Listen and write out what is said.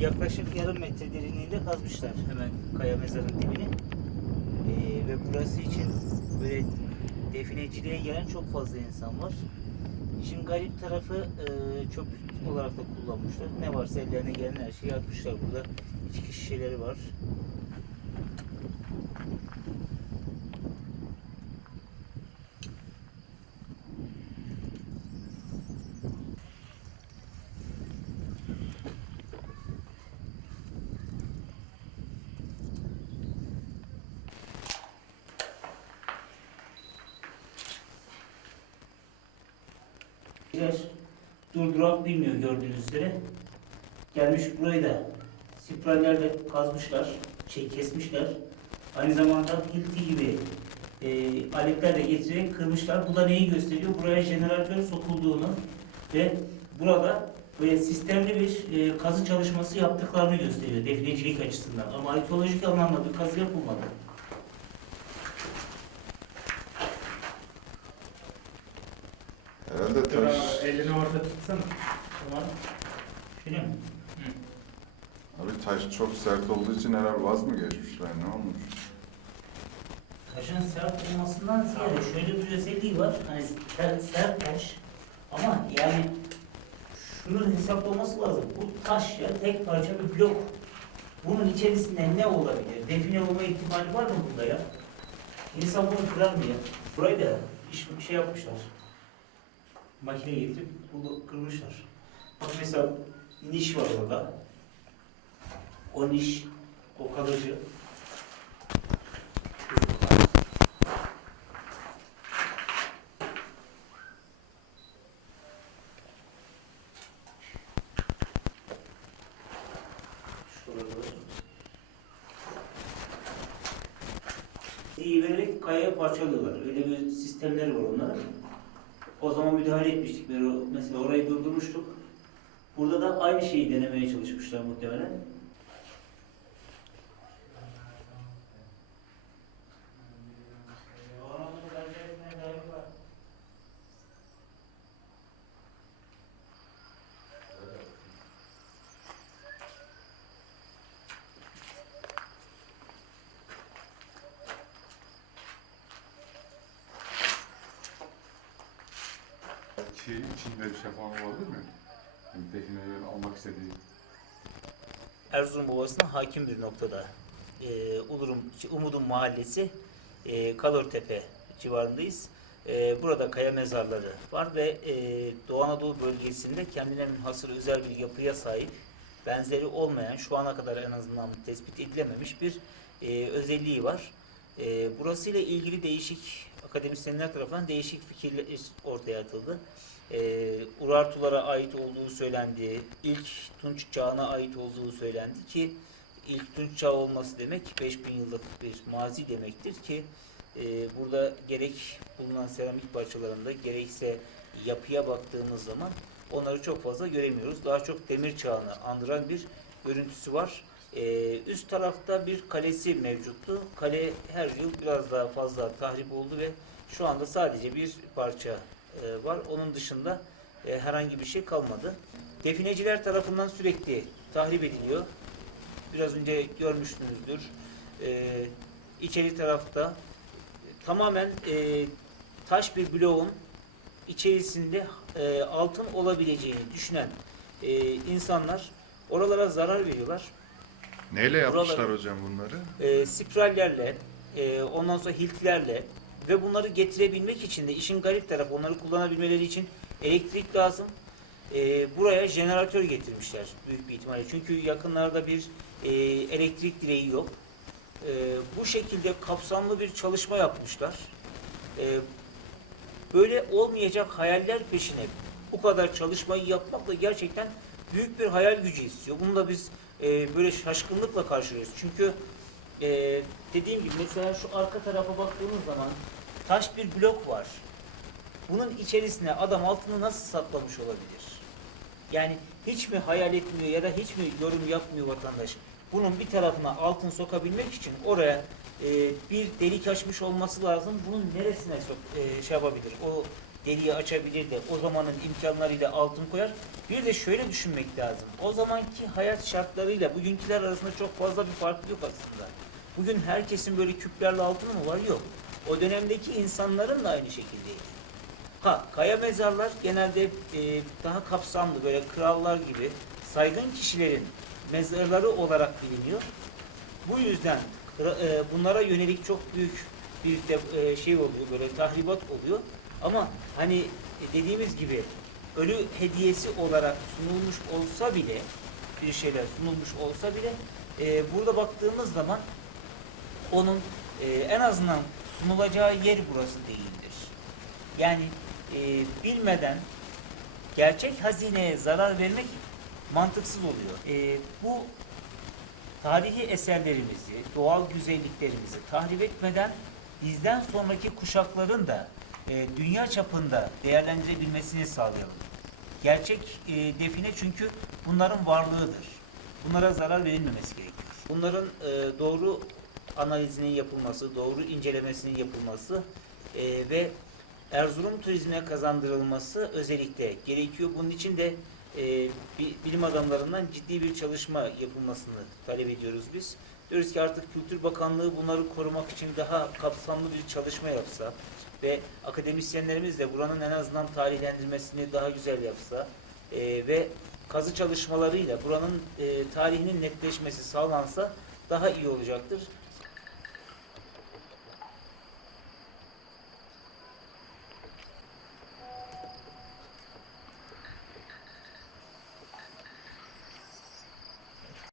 Yaklaşık yarım metre derinliğinde kazmışlar hemen kaya mezarın dibini. Ee, ve burası için böyle defineciliğe gelen çok fazla insan var. İşin garip tarafı e, çöp olarak da kullanmışlar. Ne varsa ellerine gelen her şeyi atmışlar burada. İçki şişeleri var. Yer durdurak bilmiyor gördüğünüz üzere. Gelmiş burayı da spirallerle kazmışlar, şey kesmişler. Aynı zamanda hilti gibi e, aletlerle getirerek kırmışlar. Bu da neyi gösteriyor? Buraya jeneratör sokulduğunu ve burada böyle sistemli bir e, kazı çalışması yaptıklarını gösteriyor definecilik açısından. Ama arkeolojik anlamda bir kazı yapılmadı. Herhalde taş, Elini orada tutsana. Tamam. Şöyle mi? abi taş çok sert olduğu için herhalde vaz mı geçmişler ne olmuş? Taşın sert olmasından ziyade şöyle bir özelliği var. Hani sert, sert taş ama yani şunun hesaplaması lazım. Bu taş ya tek parça bir blok. Bunun içerisinde ne olabilir? Define olma ihtimali var mı bunda ya? İnsan bunu kırar mı ya? Burayı da iş, şey yapmışlar. Makine getirip bunu kırmışlar. Bak mesela niş var orada. O niş, o kalıcı. İyi vererek kayaya parçalıyorlar. Öyle bir sistemleri var onların. O zaman müdahale etmiştik. Mesela orayı durdurmuştuk. Burada da aynı şeyi denemeye çalışmışlar muhtemelen. Şey içinde bir şey falan olabilir mi? Yani definelerin almak istediği. Erzurum Ovası'na hakim bir noktada. Ee, Ulurum, Umudun Mahallesi, e, Kalortepe civarındayız. Ee, burada kaya mezarları var ve e, Doğu Anadolu bölgesinde kendine münhasır özel bir yapıya sahip, benzeri olmayan, şu ana kadar en azından tespit edilememiş bir özelliği var. E, burası ile ilgili değişik akademisyenler tarafından değişik fikirler ortaya atıldı. E, Urartulara ait olduğu söylendi. İlk Tunç çağına ait olduğu söylendi ki ilk Tunç çağı olması demek 5000 yıllık bir mazi demektir ki e, burada gerek bulunan seramik parçalarında gerekse yapıya baktığımız zaman onları çok fazla göremiyoruz. Daha çok demir çağını andıran bir görüntüsü var. E, üst tarafta bir kalesi mevcuttu. Kale her yıl biraz daha fazla tahrip oldu ve şu anda sadece bir parça e, var. Onun dışında e, herhangi bir şey kalmadı. Defineciler tarafından sürekli tahrip ediliyor. Biraz önce görmüşsünüzdür. E, içeri tarafta tamamen e, taş bir bloğun içerisinde e, altın olabileceğini düşünen e, insanlar oralara zarar veriyorlar. Neyle yapmışlar Buraları- hocam bunları? E, spirallerle, e, ondan sonra hiltlerle ve bunları getirebilmek için de işin garip tarafı onları kullanabilmeleri için elektrik lazım. E, buraya jeneratör getirmişler büyük bir ihtimalle. Çünkü yakınlarda bir e, elektrik direği yok. E, bu şekilde kapsamlı bir çalışma yapmışlar. E, böyle olmayacak hayaller peşine bu kadar çalışmayı yapmak da gerçekten büyük bir hayal gücü istiyor. Bunu da biz e, böyle şaşkınlıkla karşılıyoruz. Çünkü e, dediğim gibi mesela şu arka tarafa baktığımız zaman taş bir blok var. Bunun içerisine adam altını nasıl saklamış olabilir? Yani hiç mi hayal etmiyor ya da hiç mi yorum yapmıyor vatandaş? Bunun bir tarafına altın sokabilmek için oraya e, bir delik açmış olması lazım. Bunun neresine sok, e, şey yapabilir? O deliği açabilir de o zamanın imkanlarıyla altın koyar. Bir de şöyle düşünmek lazım. O zamanki hayat şartlarıyla bugünküler arasında çok fazla bir fark yok aslında. Bugün herkesin böyle küplerle altını mı var? Yok. O dönemdeki insanların da aynı şekildeydi. Ha, kaya mezarlar genelde e, daha kapsamlı böyle krallar gibi saygın kişilerin mezarları olarak biliniyor. Bu yüzden e, bunlara yönelik çok büyük bir de, e, şey oluyor böyle tahribat oluyor. Ama hani e, dediğimiz gibi ölü hediyesi olarak sunulmuş olsa bile bir şeyler sunulmuş olsa bile e, burada baktığımız zaman onun e, en azından sunulacağı yer burası değildir. Yani e, bilmeden gerçek hazineye zarar vermek mantıksız oluyor. E, bu tarihi eserlerimizi, doğal güzelliklerimizi tahrip etmeden bizden sonraki kuşakların da e, dünya çapında değerlendirebilmesini sağlayalım. Gerçek e, define çünkü bunların varlığıdır. Bunlara zarar verilmemesi gerekiyor. Bunların e, doğru analizinin yapılması, doğru incelemesinin yapılması e, ve Erzurum turizmine kazandırılması özellikle gerekiyor. Bunun için de e, bi- bilim adamlarından ciddi bir çalışma yapılmasını talep ediyoruz biz. Diyoruz ki artık Kültür Bakanlığı bunları korumak için daha kapsamlı bir çalışma yapsa ve akademisyenlerimiz de buranın en azından tarihlendirmesini daha güzel yapsa e, ve kazı çalışmalarıyla buranın e, tarihinin netleşmesi sağlansa daha iyi olacaktır.